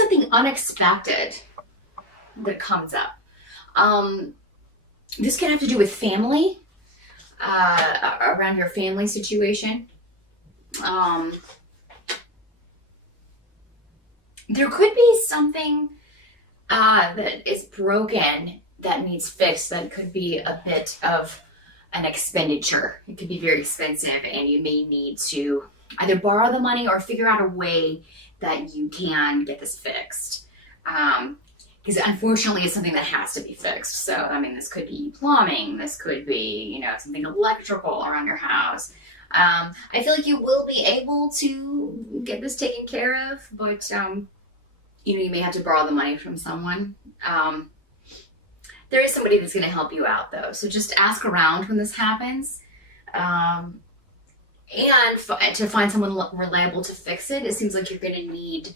something unexpected that comes up. This can have to do with family, around your family situation. There could be something that is broken that needs fixed. That could be a bit of an expenditure. It could be very expensive, and you may need to either borrow the money or figure out a way that you can get this fixed. Because unfortunately, it's something that has to be fixed. So, I mean, this could be plumbing. This could be, something electrical around your house. I feel like you will be able to get this taken care of, but you may have to borrow the money from someone. There is somebody that's going to help you out, though. So just ask around when this happens. And to find someone reliable to fix it, it seems like you're going to need...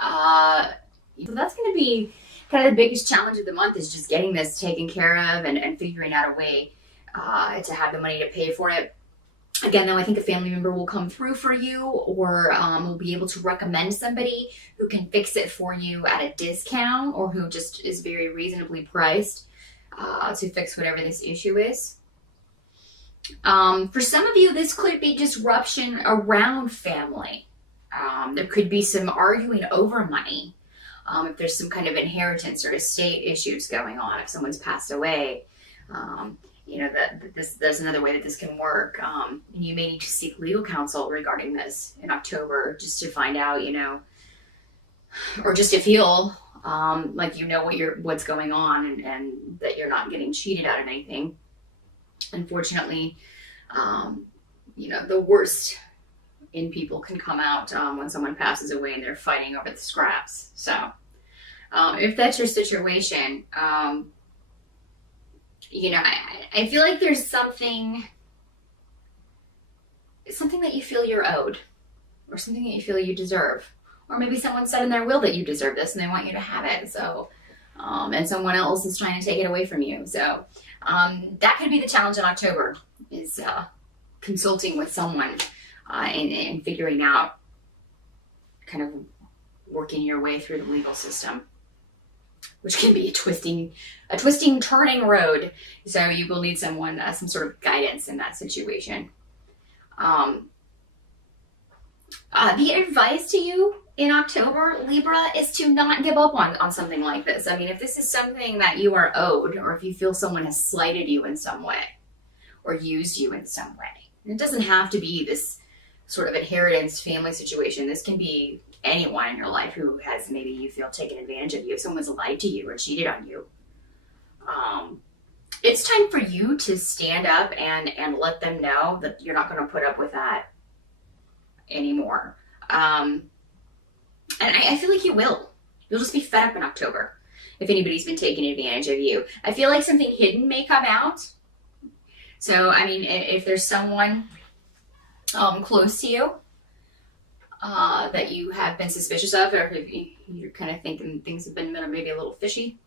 so that's going to be kind of the biggest challenge of the month, is just getting this taken care of and figuring out a way to have the money to pay for it. Again, though, I think a family member will come through for you, or will be able to recommend somebody who can fix it for you at a discount, or who just is very reasonably priced to fix whatever this issue is. For some of you, this could be disruption around family. There could be some arguing over money. If there's some kind of inheritance or estate issues going on, if someone's passed away, that's another way that this can work. You may need to seek legal counsel regarding this in October, just to find out, or just to feel like what's going on, and that you're not getting cheated out of anything. Unfortunately, the worst in people can come out when someone passes away and they're fighting over the scraps. So if that's your situation, I feel like there's something that you feel you're owed, or something that you feel you deserve, or maybe someone said in their will that you deserve this and they want you to have it. So, and someone else is trying to take it away from you. So that could be the challenge in October, is consulting with someone and figuring out, kind of working your way through the legal system, which can be a twisting, turning road. So you will need someone, some sort of guidance in that situation. The advice to you in October, Libra, is to not give up on something like this. I mean, if this is something that you are owed, or if you feel someone has slighted you in some way or used you in some way, it doesn't have to be this sort of inheritance family situation. This can be anyone in your life who has, maybe you feel, taken advantage of you. If someone's lied to you or cheated on you, it's time for you to stand up and let them know that you're not going to put up with that anymore. And I feel like you will. You'll just be fed up in October if anybody's been taking advantage of you. I feel like something hidden may come out. So, I mean, if there's someone close to you that you have been suspicious of, or if you're kind of thinking things have been maybe a little fishy.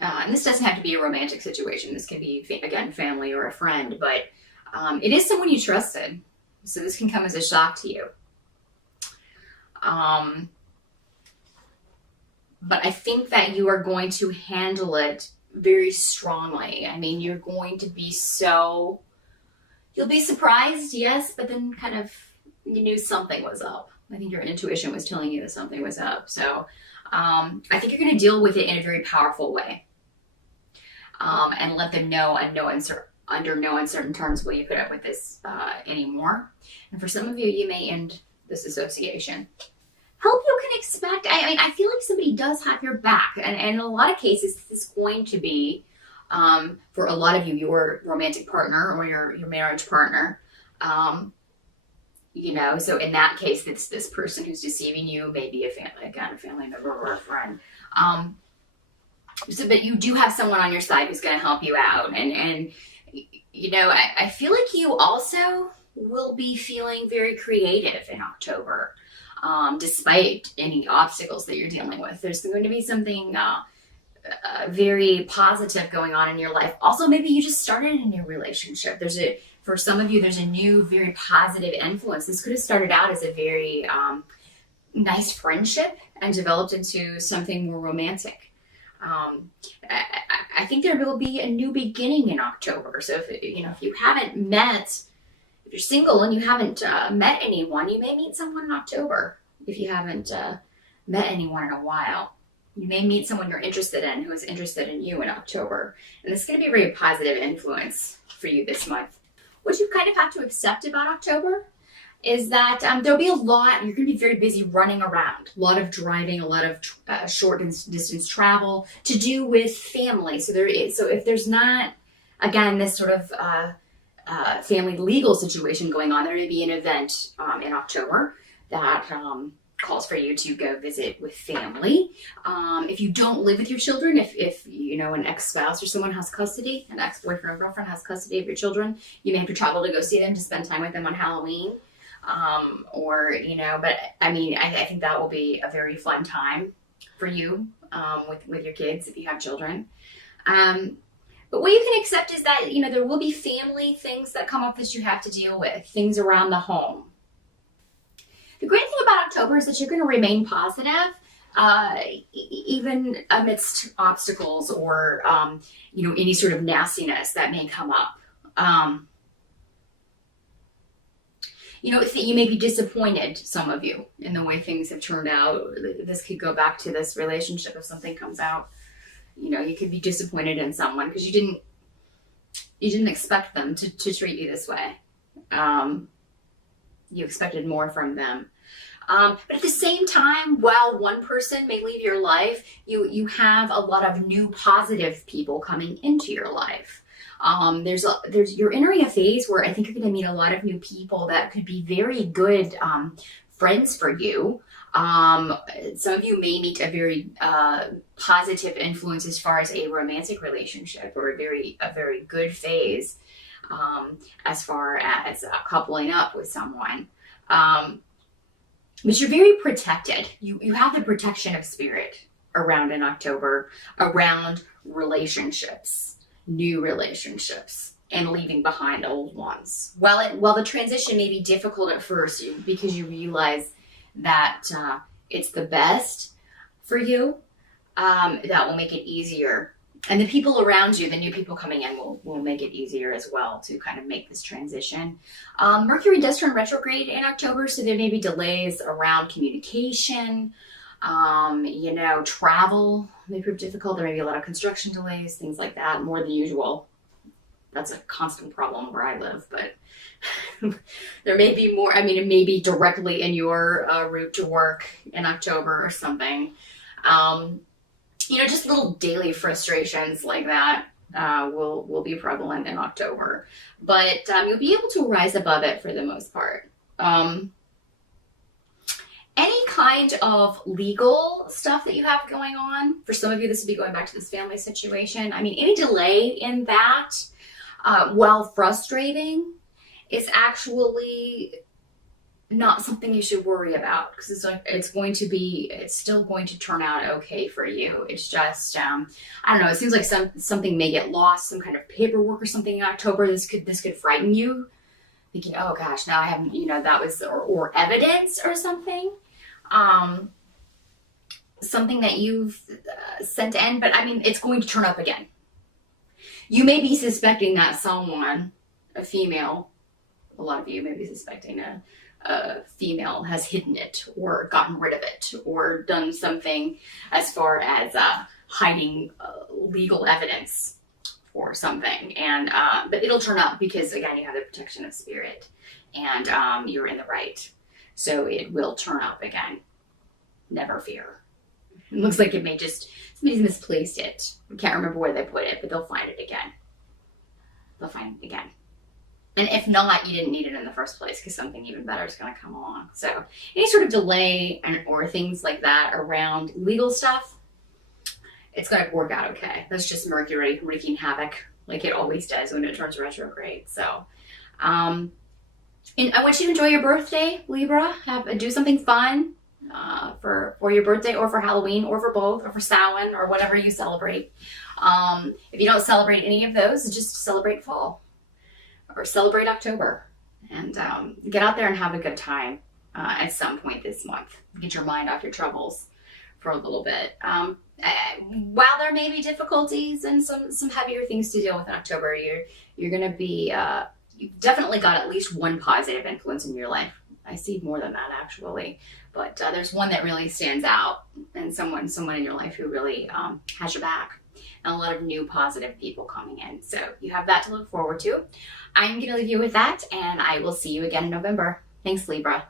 And this doesn't have to be a romantic situation. This can be, again, family or a friend, but it is someone you trusted. So this can come as a shock to you. But I think that you are going to handle it very strongly. I mean, you're going to be you'll be surprised, yes, but then kind of you knew something was up. I think your intuition was telling you that something was up. So I think you're going to deal with it in a very powerful way. And let them know, under no uncertain terms will you put up with this anymore. And for some of you, you may end this association. Help you can expect. I mean, I feel like somebody does have your back. And in a lot of cases, this is going to be, for a lot of you, your romantic partner or your marriage partner. So in that case, it's this person who's deceiving you, maybe a family member or a friend. So that you do have someone on your side who's going to help you out. And I feel like you also will be feeling very creative in October, despite any obstacles that you're dealing with. There's going to be something very positive going on in your life. Also, maybe you just started a new relationship. For some of you, there's a new, very positive influence. This could have started out as a very nice friendship and developed into something more romantic. I think there will be a new beginning in October. So if you haven't met, if you're single and you haven't met anyone, you may meet someone in October. If you haven't met anyone in a while, you may meet someone you're interested in who is interested in you in October. And this is going to be a very positive influence for you this month. What you kind of have to accept about October is that there'll be a lot, you're going to be very busy running around, a lot of driving, a lot of short distance travel to do with family. So if there's not, again, this sort of family legal situation going on, there may be an event in October that calls for you to go visit with family. If you don't live with your children, if an ex-spouse or someone has custody, an ex-boyfriend or girlfriend has custody of your children, you may have to travel to go see them, to spend time with them on Halloween. But I think that will be a very fun time for you with your kids if you have children. But what you can accept is that, there will be family things that come up that you have to deal with, things around the home. The great thing about October is that you're going to remain positive, even amidst obstacles or, any sort of nastiness that may come up. You may be disappointed, some of you, in the way things have turned out. This could go back to this relationship if something comes out. You could be disappointed in someone because you didn't expect them to treat you this way. You expected more from them. But at the same time, while one person may leave your life, you have a lot of new positive people coming into your life. You're entering a phase where I think you're going to meet a lot of new people that could be very good friends for you. Some of you may meet a very positive influence as far as a romantic relationship, or a very good phase as far as coupling up with someone. But you're very protected. You have the protection of spirit around in October, around relationships, new relationships, and leaving behind old ones. While the transition may be difficult at first because you realize that it's the best for you, that will make it easier. And the people around you, the new people coming in, will make it easier as well to kind of make this transition. Mercury does turn retrograde in October, so there may be delays around communication. Travel may prove difficult. There may be a lot of construction delays, things like that, more than usual. That's a constant problem where I live, but there may be more. It may be directly in your route to work in October or something. Just little daily frustrations like that will be prevalent in October. But you'll be able to rise above it for the most part. Any kind of legal stuff that you have going on, for some of you, this would be going back to this family situation. Any delay in that, while frustrating, is actually not something you should worry about, because it's still going to turn out okay for you. It's just, I don't know, it seems like something may get lost, some kind of paperwork or something in October. This could frighten you, thinking, oh gosh, now I haven't, that was, or evidence or something. Something that you've sent in, but it's going to turn up again. You may be suspecting that someone, a female, a lot of you may be suspecting a female has hidden it or gotten rid of it or done something as far as hiding legal evidence or something. And but it'll turn up because, again, you have the protection of spirit and you're in the right. So it will turn up again. Never fear. It looks like somebody's misplaced it. I can't remember where they put it, but they'll find it again. They'll find it again. And if not, you didn't need it in the first place, because something even better is going to come along. So any sort of delay or things like that around legal stuff, it's going to work out okay. That's just Mercury wreaking havoc like it always does when it turns retrograde. So and I want you to enjoy your birthday, Libra. Do something fun for your birthday, or for Halloween, or for both, or for Samhain, or whatever you celebrate. If you don't celebrate any of those, just celebrate fall or celebrate October, and get out there and have a good time. at some point this month. Get your mind off your troubles for a little bit. While there may be difficulties and some heavier things to deal with in October, you're going to be, you've definitely got at least one positive influence in your life. I see more than that actually, but there's one that really stands out, and someone in your life who really has your back, and a lot of new positive people coming in. So you have that to look forward to. I'm going to leave you with that, and I will see you again in November. Thanks, Libra.